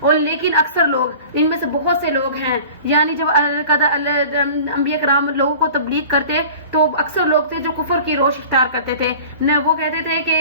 اور لیکن اکثر لوگ ان میں سے بہت سے لوگ ہیں، یعنی جب انبیاء کرام لوگوں کو تبلیغ کرتے تو اکثر لوگ تھے جو کفر کی روش اختیار کرتے تھے، وہ کہتے تھے کہ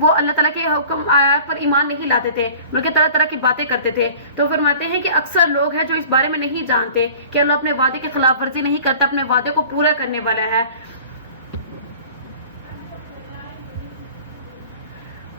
وہ اللہ تعالیٰ کے حکم آیات پر ایمان نہیں لاتے تھے بلکہ طرح طرح کی باتیں کرتے تھے۔ تو فرماتے ہیں کہ اکثر لوگ ہیں جو اس بارے میں نہیں جانتے کہ اللہ اپنے وعدے کی خلاف ورزی نہیں کرتا، اپنے وعدے کو پورا کرنے والا ہے۔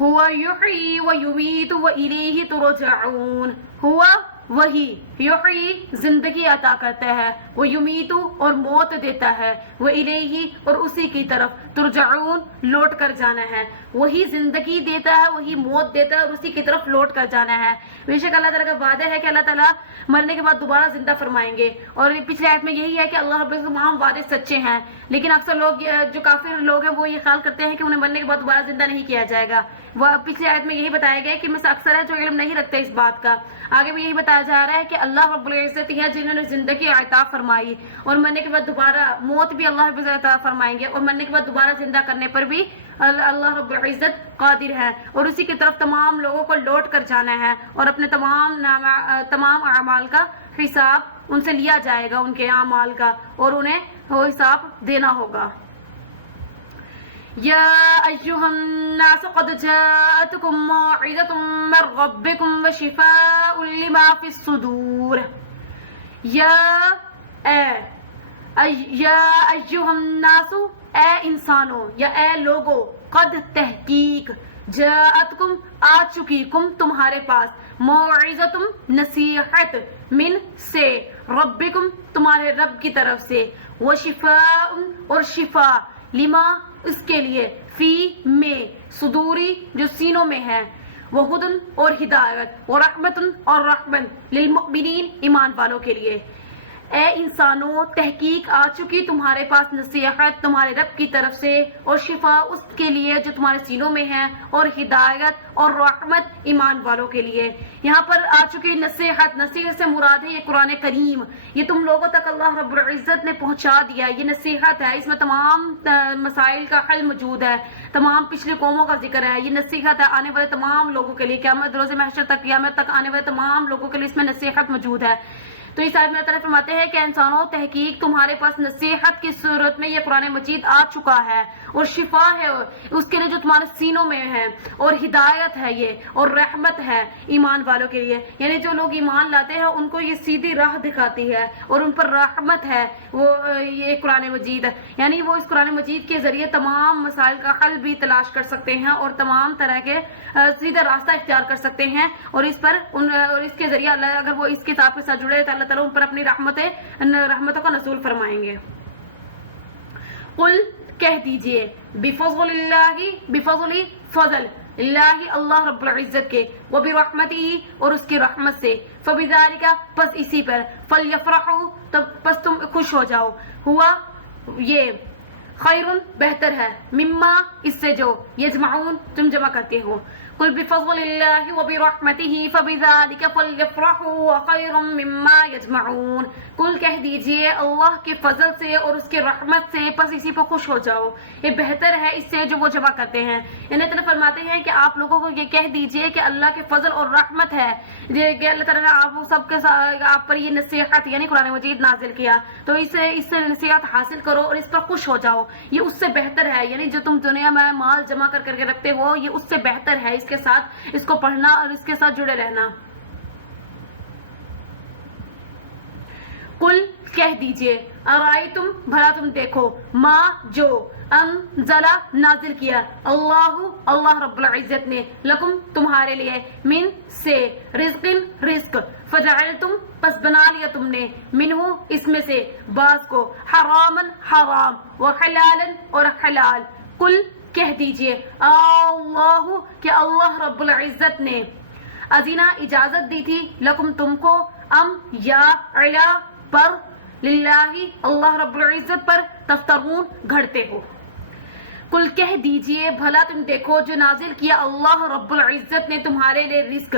ہوا یحیی و یمیت و الیہ ترجعون، ہوا وہی یحیی زندگی عطا کرتا ہے، وہ یمیت اور موت دیتا ہے، وہ الیہ اور اسی کی طرف ترجعون لوٹ کر جانا ہے۔ وہی زندگی دیتا ہے، وہی موت دیتا ہے اور اسی کی طرف لوٹ کر جانا ہے۔ بے شک اللہ تعالیٰ کا وعدہ ہے کہ اللہ تعالیٰ مرنے کے بعد دوبارہ زندہ فرمائیں گے، اور پچھلے آیت میں یہی ہے کہ اللہ رب العزت تمام وعدے سچے ہیں، لیکن اکثر لوگ جو کافر لوگ ہیں وہ یہ خیال کرتے ہیں کہ انہیں مرنے کے بعد دوبارہ زندہ نہیں کیا جائے گا۔ وہ پچھلے آیت میں یہی بتایا گیا کہ میں سے اکثر ہے جو علم نہیں رکھتے اس بات کا۔ آگے بھی یہی بتایا جا رہا ہے کہ اللہ رب العزت ہے جنہوں نے زندگی عطا فرمائی، اور مرنے کے بعد دوبارہ موت بھی اللہ رب العزت عطا فرمائیں گے، اور مرنے کے بعد دوبارہ زندہ کرنے پر بھی اللہ رب العزت قادر ہے، اور اسی کی طرف تمام لوگوں کو لوٹ کر جانا ہے، اور اپنے تمام اعمال کا حساب ان سے لیا جائے گا، ان کے اعمال کا، اور انہیں وہ حساب دینا ہوگا۔ یا ایھا الناس قد جاءتکم موعظۃ من ربکم وشفاء لما فی الصدور۔ یا ایھا الناس، اے انسانوں یا اے لوگوں، قد تحقیق، جاءتکم آ چکی، کم تمہارے پاس، موعظۃ نصیحت، من سے، ربکم تمہارے رب کی طرف سے، وشفاء اور شفا، لما اس کے لیے، فی میں، صدوری جو سینوں میں ہے، وہدن اور ہدایت، ورحمت اور رحمت، للمؤمنین ایمان والوں کے لیے۔ اے انسانوں، تحقیق آ چکی تمہارے پاس نصیحت تمہارے رب کی طرف سے، اور شفا اس کے لیے جو تمہارے سینوں میں ہے، اور ہدایت اور رحمت ایمان والوں کے لیے۔ یہاں پر آ چکی نصیحت، نصیحت سے مراد ہے یہ قرآن کریم، یہ تم لوگوں تک اللہ رب العزت نے پہنچا دیا، یہ نصیحت ہے، اس میں تمام مسائل کا حل موجود ہے، تمام پچھلی قوموں کا ذکر ہے، یہ نصیحت ہے آنے والے تمام لوگوں کے لیے، قیامت روز محشر تک، قیامت تک آنے والے تمام لوگوں کے لیے اس میں نصیحت موجود ہے۔ تو اس آیت میں اللہ تعالیٰ فرماتے ہیں کہ انسانوں، تحقیق تمہارے پاس نصیحت کی صورت میں یہ قرآن مجید آ چکا ہے، اور شفا ہے اس کے لیے جو تمہارے سینوں میں ہے، اور ہدایت ہے یہ، اور رحمت ہے ایمان والوں کے لیے، یعنی جو لوگ ایمان لاتے ہیں ان کو یہ سیدھی راہ دکھاتی ہے، اور ان پر رحمت ہے وہ یہ قرآن مجید ہے، یعنی وہ اس قرآن مجید کے ذریعے تمام مسائل کا حل بھی تلاش کر سکتے ہیں، اور تمام طرح کے سیدھا راستہ اختیار کر سکتے ہیں، اور اس پر اور اس کے ذریعے اللہ اگر وہ اس کتاب کے ساتھ جڑے تو اللہ تعالیٰ ان پر اپنی رحمتوں کا نزول فرمائیں گے۔ قل کہہ دیجئے، بفضل اللہ، بفضل فضل اللہ اللہ رب العزت کے، وبرحمتہ اور اس کی رحمت سے، فبذالک پس اسی پر، فلیفرحوا پس تم خوش ہو جاؤ، ہوا یہ، خیر بہتر ہے، مما اس سے جو، یجمعون تم جمع کرتے ہو، قل بفضل اللہ وبرحمتہ فبذالک فلیفرحوا خیر مما یجمعون، قل کہہ دیجئے اللہ کے فضل سے اور اس کے رحمت سے پس اسی پر خوش ہو جاؤ، یہ بہتر ہے اس سے جو وہ جمع کرتے ہیں۔ یعنی تعالیٰ فرماتے ہیں کہ آپ لوگوں کو یہ کہہ دیجئے کہ اللہ کے فضل اور رحمت ہے، کہ اللہ تعالیٰ نے آپ سب کے ساتھ آپ پر یہ نصیحت یعنی قرآن مجید نازل کیا، تو اس سے نصیحت حاصل کرو اور اس پر خوش ہو جاؤ، یہ اس سے بہتر ہے، یعنی جو تم دنیا میں مال جمع کر کے رکھتے ہو یہ اس سے بہتر ہے، اس کے ساتھ اس کو پڑھنا اور اس کے ساتھ جڑے رہنا۔ قل کہہ دیجئے، ارائیتم بھلا تم دیکھو، ما جو انزلہ نازل کیا، اللہ رب العزت نے، لکم تمہارے لیے، من سے، رزق، فجعلتم پس بنا لیا تم نے، منہ اس میں سے، بعض کو، حرامن حرام، وحلالن اور حلال، قل کہہ دیجئے، اللہ کہ اللہ رب العزت نے، ازینہ اجازت دی تھی، لکم تم کو، ام یا علا پر، للہ اللہ رب العزت پر، تفترون گھڑتے ہو۔ قل کہہ دیجئے بھلا تم دیکھو جو نازل کیا اللہ رب العزت نے تمہارے لیے رزق،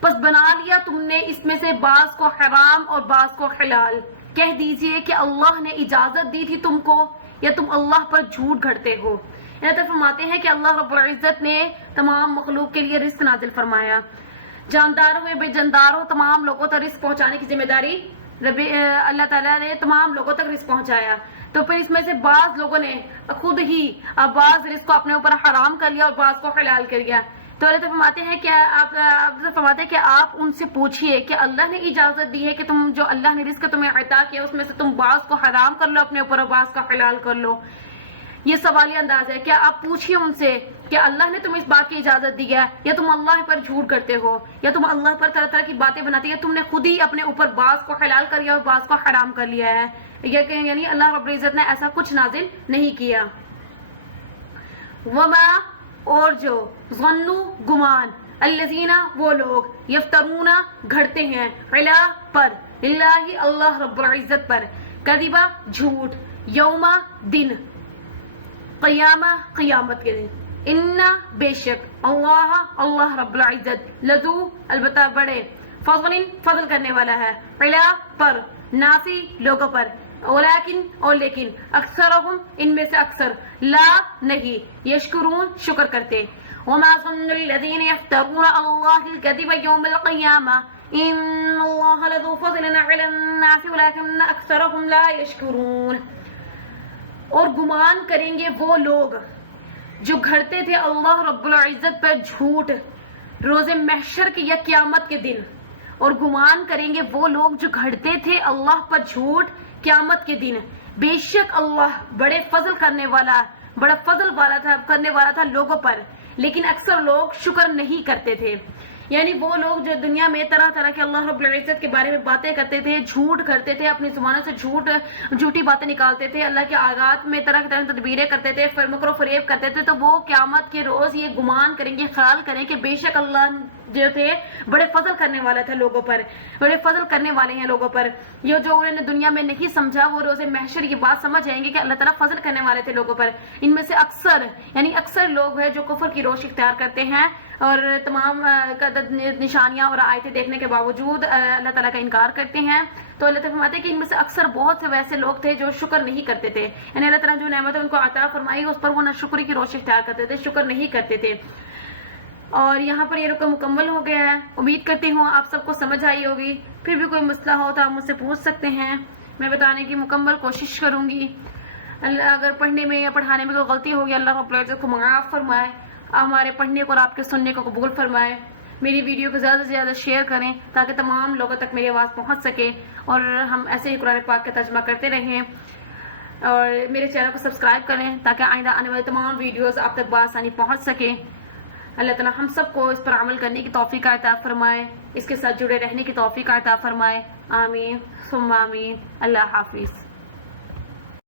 پس بنا لیا تم نے اس میں سے بعض کو حرام اور بعض کو حلال، کہہ دیجئے کہ اللہ نے اجازت دی تھی تم کو، یا تم اللہ پر جھوٹ گھڑتے ہو۔ یہاں تک فرماتے ہیں کہ اللہ رب العزت نے تمام مخلوق کے لیے رزق نازل فرمایا، جاندار ہو یا بے جاندار ہو تمام لوگوں تک رزق پہنچانے کی ذمہ داری اللہ تعالیٰ نے تمام لوگوں تک رزق پہنچایا. تو پھر اس میں سے بعض لوگوں نے خود ہی بعض رزق کو اپنے اوپر حرام کر لیا اور بعض کو حلال کر لیا. تو اللہ فرماتے ہیں کہ آپ ان سے پوچھئے کہ اللہ نے اجازت دی ہے کہ تم جو اللہ نے رزق تمہیں عطا کیا اس میں سے تم بعض کو حرام کر لو اپنے اوپر اور بعض کو حلال کر لو. یہ سوالی انداز ہے. کیا آپ پوچھئے ان سے کہ اللہ نے تمہیں اس بات کی اجازت دی ہے یا تم اللہ پر جھوٹ کرتے ہو یا تم اللہ پر طرح طرح کی باتیں بناتے ہیں, تم نے خود ہی اپنے اوپر بعض کو حلال کر لیا اور بعض کو حرام کر لیا ہے. یعنی اللہ رب العزت نے ایسا کچھ نازل نہیں کیا. وما اور جو ظنوا گمان الذین وہ لوگ یفترون گھڑتے ہیں علی پر اللہ اللہ رب العزت پر کذبا جھوٹ یوم دن قیامہ قیامت کے دن ان بے شک اللہ رب العزت لذو البتہ بڑے فضل کرنے والا ہے علی پر ناسی لوگوں پر ولیکن اور لیکن اکثرہم ان میں سے اکثر لا نہیں یشکرون شکر کرتے. وما ظن الذین یفترون اللہ الکذب یوم القیامہ ان اللہ لذو فضل علی الناس ولیکن اکثرہم لا یشکرون. اور گمان کریں گے وہ لوگ جو گھڑتے تھے اللہ رب العزت پر جھوٹ روز محشر کے یا قیامت کے دن, اور گمان کریں گے وہ لوگ جو گھڑتے تھے اللہ پر جھوٹ قیامت کے دن. بے شک اللہ بڑے فضل کرنے والا بڑا فضل کرنے والا تھا لوگوں پر, لیکن اکثر لوگ شکر نہیں کرتے تھے. یعنی وہ لوگ جو دنیا میں طرح طرح کے اللہ رب العزت کے بارے میں باتیں کرتے تھے, جھوٹ کرتے تھے, اپنی زبانوں سے جھوٹی باتیں نکالتے تھے, اللہ کے آغات میں طرح طرح تدبیریں کرتے تھے, مکر و فریب کرتے تھے, تو وہ قیامت کے روز یہ گمان کریں گے, خیال کریں کہ بے شک اللہ جو تھے بڑے فضل کرنے والا تھا لوگوں پر, بڑے فضل کرنے والے ہیں لوگوں پر. یہ جو انہوں نے دنیا میں نہیں سمجھا وہ روز محشر یہ بات سمجھ جائیں گے کہ اللہ تعالیٰ فضل کرنے والے تھے لوگوں پر. ان میں سے اکثر یعنی اکثر لوگ ہیں جو کفر کی روش اختیار کرتے ہیں اور تمام نشانیاں اور آیتیں دیکھنے کے باوجود اللہ تعالیٰ کا انکار کرتے ہیں. تو اللہ تعالیٰ فرماتے ہیں کہ ان میں سے اکثر بہت سے ویسے لوگ تھے جو شکر نہیں کرتے تھے. یعنی اللہ تعالیٰ جو نعمت ان کو عطا فرمائی اس پر وہ نہ شکری کی روش اختیار کرتے تھے, شکر نہیں کرتے تھے. اور یہاں پر یہ رکو مکمل ہو گیا ہے. امید کرتی ہوں آپ سب کو سمجھ آئی ہوگی. پھر بھی کوئی مسئلہ ہو تو آپ مجھ سے پوچھ سکتے ہیں, میں بتانے کی مکمل کوشش کروں گی. اگر پڑھنے میں یا پڑھانے میں کوئی غلطی ہوگی اللہ رب العزت کو معاف فرمائے, ہمارے پڑھنے کو اور آپ کے سننے کو قبول فرمائے. میری ویڈیو کو زیادہ سے زیادہ شیئر کریں تاکہ تمام لوگوں تک میری آواز پہنچ سکے اور ہم ایسے ہی قرآن پاک کا ترجمہ کرتے رہیں. اور میرے چینل کو سبسکرائب کریں تاکہ آئندہ آنے والے تمام ویڈیوز آپ تک بآسانی پہنچ سکیں. اللہ تعالیٰ ہم سب کو اس پر عمل کرنے کی توفیق عطا فرمائے, اس کے ساتھ جڑے رہنے کی توفیق عطا فرمائے. آمین ثم آمین. اللہ حافظ.